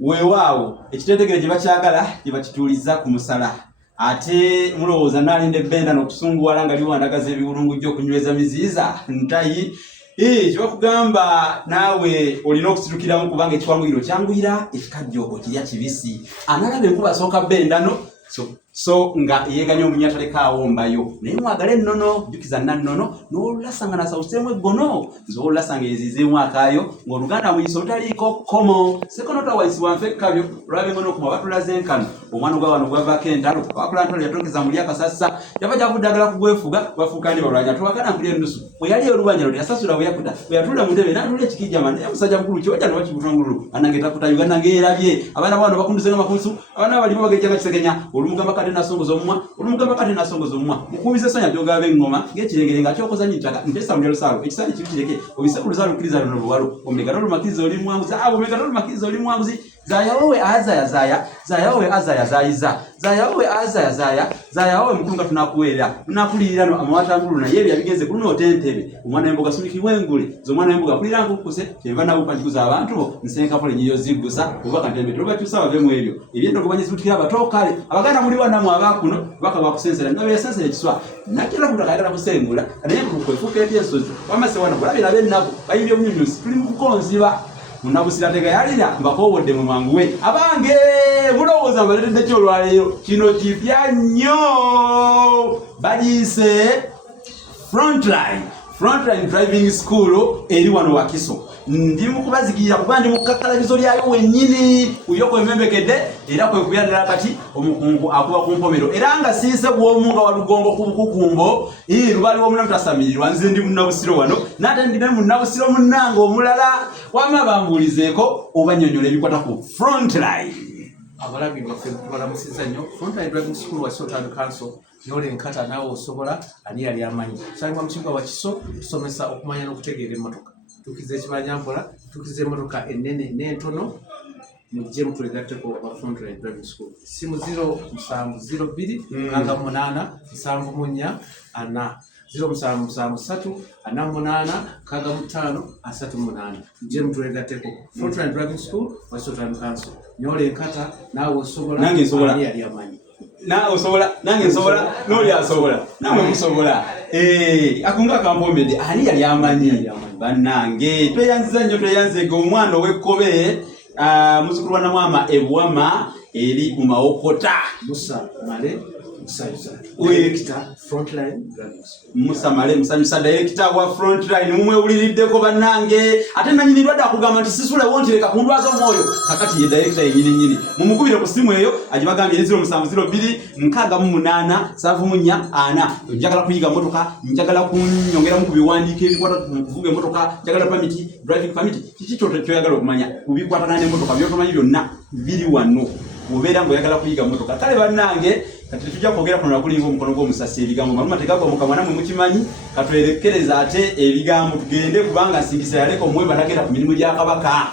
weewaawo ekiteetegere gye bakyagala gye bakituuliza ku musala ate mulowooza naalinde benda n'okusunguwala nga liwandagaza ebiwulungujja okunyweza miziiza ntayi kyebakugamba naawe olina okusitukiramu kubanga ekiwanguyiro kyanguyira ekikajjo okirya kibisi analaba enkuba asooka bendano so nga yeganya omunyatalekaawo mbayo naye mwagala ennono jjukiza nannono n'olulasa nga nasawuseemu eggono nze olulasa nga ezizeemu akaayo ng'oluganda muyiso lutaliiko kkomo sekonota waisibwanfe ekkabyo olwaba engono okuma batulaze enkano omwana ogwa wano gwavaako entalo wakula ntalo yatongeza muli akasassa yava gyakuddagala kugwefuga bafuuka ndi balwanya towakana mpuli ennusu bwe yali olubanjalo teyasasula bwe yakuta bwe yatula mu ntebe n'atula ekikijama naye musajja mukulu kyojja ne bakibutongululu anange takuta uganda ng'erabye abaana bano bakunduzenga makusu abaana balimu bagejjanga kisekenya olumugamba kati nasongoza omumwa olumugamba kati nasongoza omumwa mukubize sonya byogaba engoma ng'ekirengere nga kyokoza nnyitaka ntesa mu lusalo ekisaani kibi kireke obise ku lusalo lukiriza luno luwalo omega n'olumakiriza oli mwanguzi omega n'olumakiriza oli mwanguzi zayawowe azaya zayawowe azaya zayiza zayawowe azaya zayawowe mukulu nga tunakuweerera tunakulirano amawatangulu naye ebyo yabigenze kuno otentebe omwana w'emboga sunikibwa engule z'omwana w'emboga kulira nkukuse kyeva nabo panjikuza abantu bo nsenka pole nyiyo zigusa oba kantembe tubakyusa bavemu ebyo ebyendo kubanyizibutikira abatokale abaganda muli wannamu abakuno baka bakusensera nga besensera ekiswa nakira kuno kayagala kusengula naye kukwefuka etyensozi wamase wana bulabira bennabo bayimbye obunyunyusi tuli mu kukonziba munabusira tega yalira mbakowodde mu manguwe abange mulowooza mbaletedde kyolwaleero kino kipya nnyo bagiise frontline driving school eri wano Wakiso ndi mukubazikira kuba ndi mukakkalabizo lyayo wennyini uyoko emembekedde era kwe kubyalira kati omukungu akuba ku mpomero era nga siise bw'omu nga walugongo ku bukukumbo lubali w'omunamu tasamirirwa nze ndi munnabusiro wano nate ndine munnabusiro munnanga omulala wama bambuulizeeko obanyonyola ebikwata ku frontline abalabi baffe tubalamusiza nnyo frontline driving school wa Sultan Council nole nkata naawe osobola ani yali amanyi tusangibwa mu kibuga Wakiso tusomesa okumanya n'okutegeera emmotoka tukiza ekibanyampola tukiza emmotoka ennene n'entono mujje mutulegatteko wa frontline driving school simu 0702 8 7 4 0773 48 35 mujje mutulegatteko frontline driving school wa Sultan Council nole nkata naawe osobola ani yali amanyi nange nsobola n'oli asobola namwe musobola akunga kampomede ani yali amanyi bannange tweyanziza nnyo tweyanzega omwana ow'ekkobe muzukulu wa namwama ebuwama eri mu mawokota Musa Male Musa Male musanyusa director wa frontline mumwewuliriddeko bannange ate nanyini lwadde akugamba nti sisulewo nti leka kundwaza omwoyo kakati ye director yennyini mumukubire ku simu eyo agibagambye 0702 688 74 njagala kuyiga motoka njagala kunyongeramu ku biwandiiko ebikwata kuvuga emotoka njagala permit driving permit kiki kyoyagala okumanya kubikwatana n'emotoka byotomanyi byonna biri wano obeera ng'oyagala kuyiga motoka kale bannange kati tujja kwogera kuno nakulinga omukono gw'omusasi ebigambo maluma tegagwa mu kamwa namwe mukimanyi katwerekereza ate ebigambo tugende kubanga nsingisa yaleka omweba nagenda ku mirimu gya Kabaka